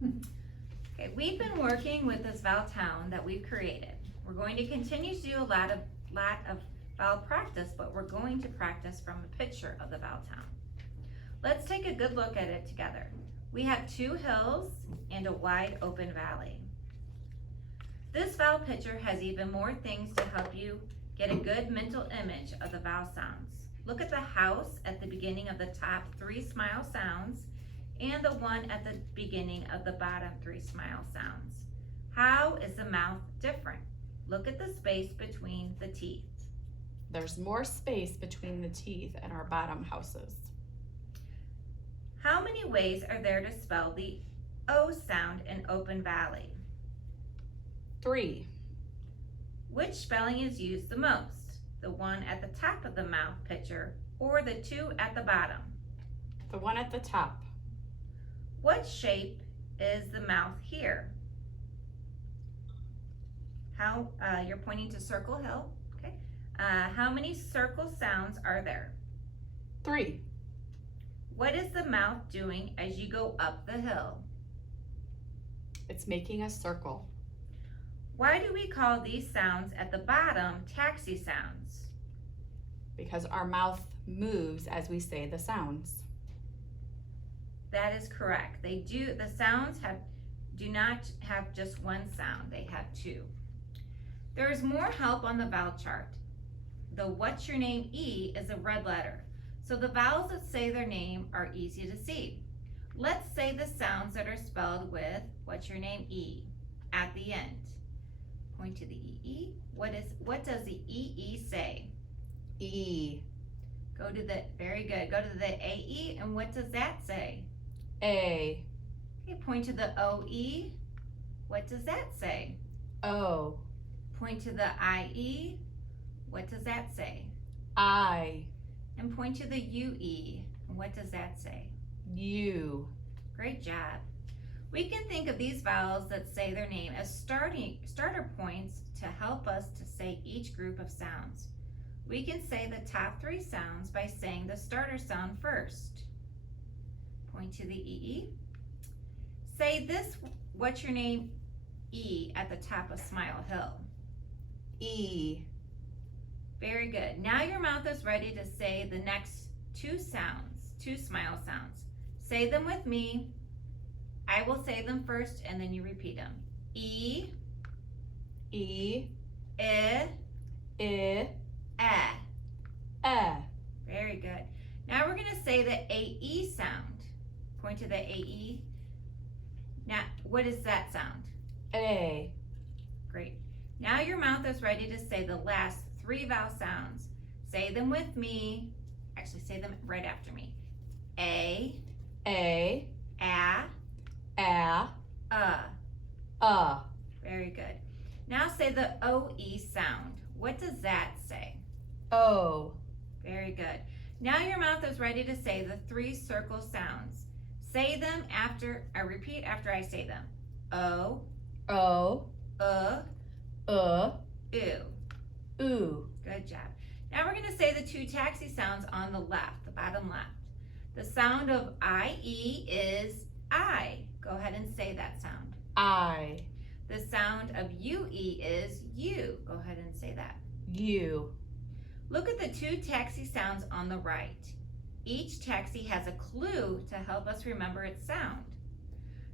Okay, we've been working with this vowel town that we've created. We're going to continue to do a lot of vowel practice, but we're going to practice from a picture of the vowel town. Let's take a good look at it together. We have two hills and a wide open valley. This vowel picture has even more things to help you get a good mental image of the vowel sounds. Look at the house at the beginning of the top 3 smile sounds and the one at the beginning of the bottom 3 smile sounds. How is the mouth different? Look at the space between the teeth. There's more space between the teeth in our bottom houses. How many ways are there to spell the O sound in open valley? 3. Which spelling is used the most? The one at the top of the mouth picture or the 2 at the bottom? The one at the top. What shape is the mouth here? You're pointing to Circle Hill, okay? How many circle sounds are there? 3. What is the mouth doing as you go up the hill? It's making a circle. Why do we call these sounds at the bottom taxi sounds? Because our mouth moves as we say the sounds. That is correct. The sounds do not have just one sound, they have 2. There is more help on the vowel chart. The what's your name E is a red letter, so the vowels that say their name are easy to see. Let's say the sounds that are spelled with what's your name E at the end. Point to the EE. What does the EE say? E. Very good. Go to the AE, and what does that say? A. Okay, point to the OE. What does that say? O. Point to the IE. What does that say? I. And point to the UE. And what does that say? U. Great job. We can think of these vowels that say their name as starter points to help us to say each group of sounds. We can say the top 3 sounds by saying the starter sound first. Point to the EE. Say this, what's your name, E at the top of Smile Hill. E. Very good. Now your mouth is ready to say the next 2 sounds, 2 smile sounds. Say them with me. I will say them first and then you repeat them. E. E. I. I. Eh. Very good. Now we're going to say the AE sound. Point to the AE. Now, what is that sound? A. Great. Now your mouth is ready to say the last 3 vowel sounds. Say them with me. Actually, say them right after me. A. A. Very good. Now say the OE sound. What does that say? O. Very good. Now your mouth is ready to say the 3 circle sounds. Say them repeat after I say them. O. U. Ooh. Good job. Now we're going to say the 2 taxi sounds on the left, the bottom left. The sound of IE is I. Go ahead and say that sound. I. The sound of UE is you. Go ahead and say that. U. Look at the 2 taxi sounds on the right. Each taxi has a clue to help us remember its sound.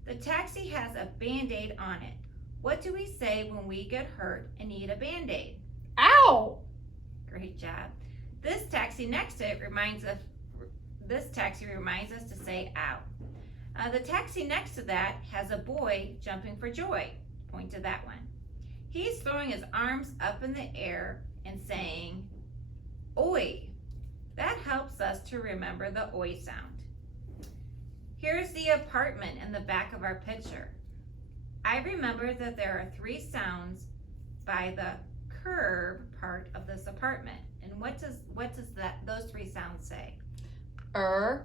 The taxi has a Band-Aid on it. What do we say when we get hurt and need a Band-Aid? Ow! Great job. This taxi next to it reminds us to say ow. The taxi next to that has a boy jumping for joy. Point to that one. He's throwing his arms up in the air and saying, oi. That helps us to remember the oi sound. Here's the apartment in the back of our picture. I remember that there are 3 sounds by the curb part of this apartment. And what does those 3 sounds say? Good.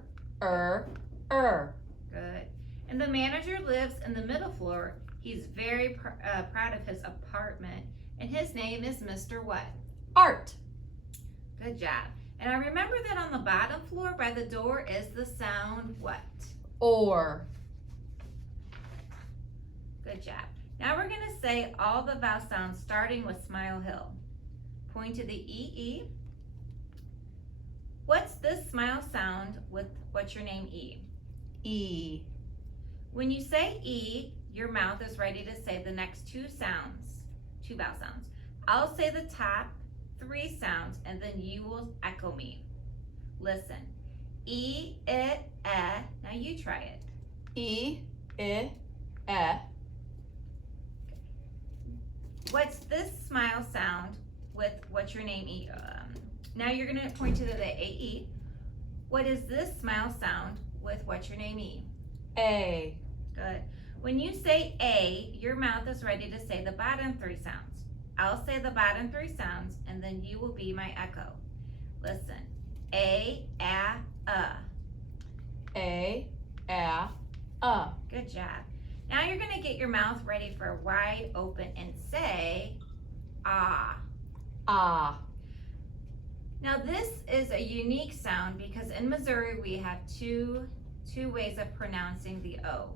And the manager lives in the middle floor. He's very proud of his apartment, and his name is Mr. What? Art. Good job. And I remember that on the bottom floor by the door is the sound what? Or. Good job. Now we're going to say all the vowel sounds starting with Smile Hill. Point to the E. What's this smile sound with what's your name E? E. When you say E, your mouth is ready to say the next two vowel sounds. I'll say the top 3 sounds and then you will echo me. Listen. E, I, eh. Now you try it. E, I, eh. What's this smile sound with what's your name E? Now you're going to point to the AE. What is this smile sound with what's your name E? A. Good. When you say A, your mouth is ready to say the bottom 3 sounds. I'll say the bottom 3 sounds and then you will be my echo. Listen. A, A, Good job. Now you're going to get your mouth ready for wide open and say ah. Ah. Now this is a unique sound because in Missouri we have two ways of pronouncing the O.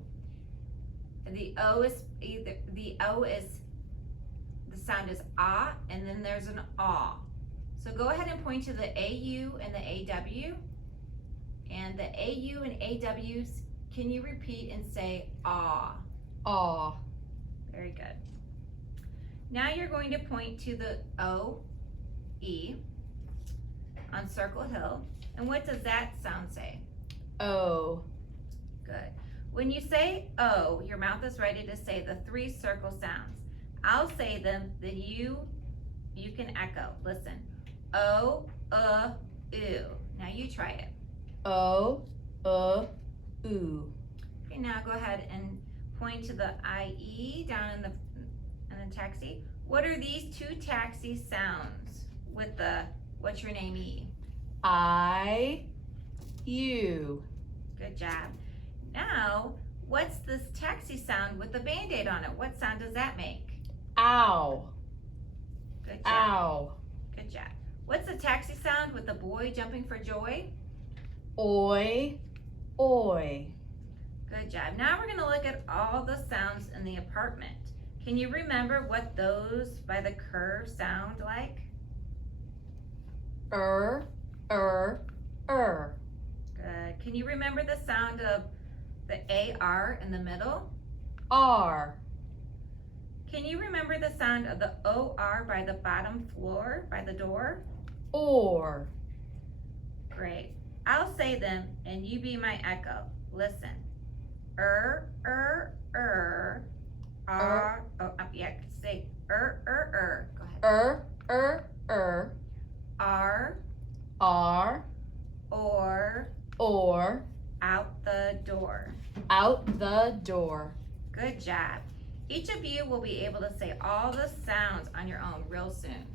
The sound is ah, and then there's an aw. So go ahead and point to the AU and the AW. And the AU and AWs, can you repeat and say ah? Aw. Very good. Now you're going to point to the OE on Circle Hill. And what does that sound say? O. Good. When you say O, your mouth is ready to say the 3 circle sounds. I'll say them, then you can echo. Listen. O, oo. Now you try it. O, oo. Okay, now go ahead and point to the IE down in the taxi. What are these 2 taxi sounds with the, what's your name E? I, U. Good job. Now, what's this taxi sound with the Band-Aid on it? What sound does that make? Ow. Good job. Ow. Good job. What's the taxi sound with the boy jumping for joy? Oi, oi. Good job. Now we're going to look at all the sounds in the apartment. Can you remember what those by the curve sound like? Good. Can you remember the sound of the AR in the middle? R. Can you remember the sound of the OR by the bottom floor, by the door? Or. Great. I'll say them and you be my echo. Listen. R. Yeah, say Go ahead. R. R. Or. Out the door. Out the door. Good job. Each of you will be able to say all the sounds on your own real soon.